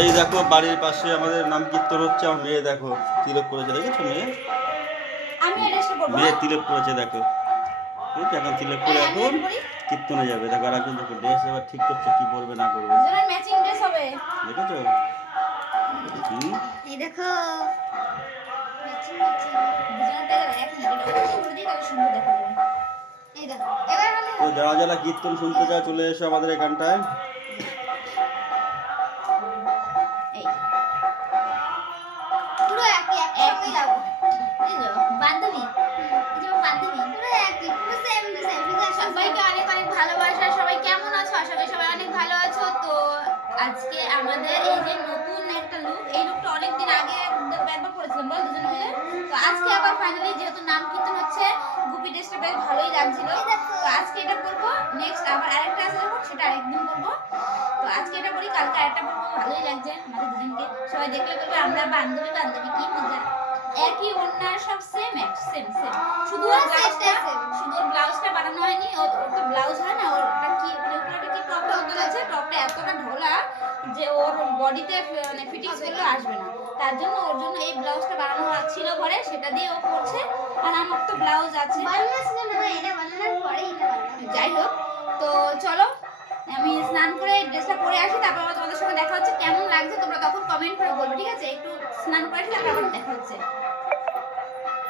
এই দেখো বাড়ির পাশে আমাদের নাম কীর্তন হচ্ছে, আমার মেয়ে দেখো তিলক করেছে, দেখেছো মেয়ে? মেয়ে তিলক করেছে দেখো, বুঝছো? এখন তিলক করে এখন কীর্তনে যাবে। দেখো আর একজন দেখো ড্রেস এবার ঠিক করছে কি পরবে না করবে, দেখেছো? এই দেখো তো যারা যারা কীর্তন শুনতে চায় চলে এসো আমাদের এখানটায়। সবাইকে অনেক অনেক ভালোবাসা। সবাই কেমন আছো? আশা করি সবাই অনেক ভালো আছো। তো আজকে আমাদের এই যে নতুন একটা লুক, এই লুকটা অনেকদিন আগে একবার করেছিলাম বল দুজন মিলে। তো আজকে আবার ফাইনালি যেহেতু নাম কীর্তন হচ্ছে, গুপি ড্রেসটা বেশ ভালোই লাগছিল। তো আজকে এটা পরবো, নেক্সট আবার আরেকটা আছে যখন সেটা আরেকদিন পরবো। তো আজকে এটা পরি, কালকে আরেকটা পরবো। ভালোই লাগছে আমাদের দুজনকে, সবাই দেখলে বলবে আমরা বান্ধবী বান্ধবী, কি মজা। একই ওড়না, সব সেম সেম সেম, শুধু ব্লাউজটা বানানো হয়নি। ওর তো ব্লাউজ হয় না, ওটা কি মানে উপরে কি টপ আছে, টপটা এতটা ঢোলা যে ওর বডিতে মানে ফিটিংস করলে আসবে না। তার জন্য ওর জন্য এই ব্লাউজটা বানানো ছিল ঘরে, সেটা দিয়ে ও করছে। আর আমার তো ব্লাউজ আছে, যাই হোক। তো চলো আমি স্নান করে ড্রেসটা পরে আসি, তারপর আবার তোমাদের সঙ্গে দেখা হচ্ছে। কেমন লাগছে তোমরা তখন কমেন্ট করে বলবে, ঠিক আছে? একটু স্নান করে আসি, তারপর আবার দেখা হচ্ছে।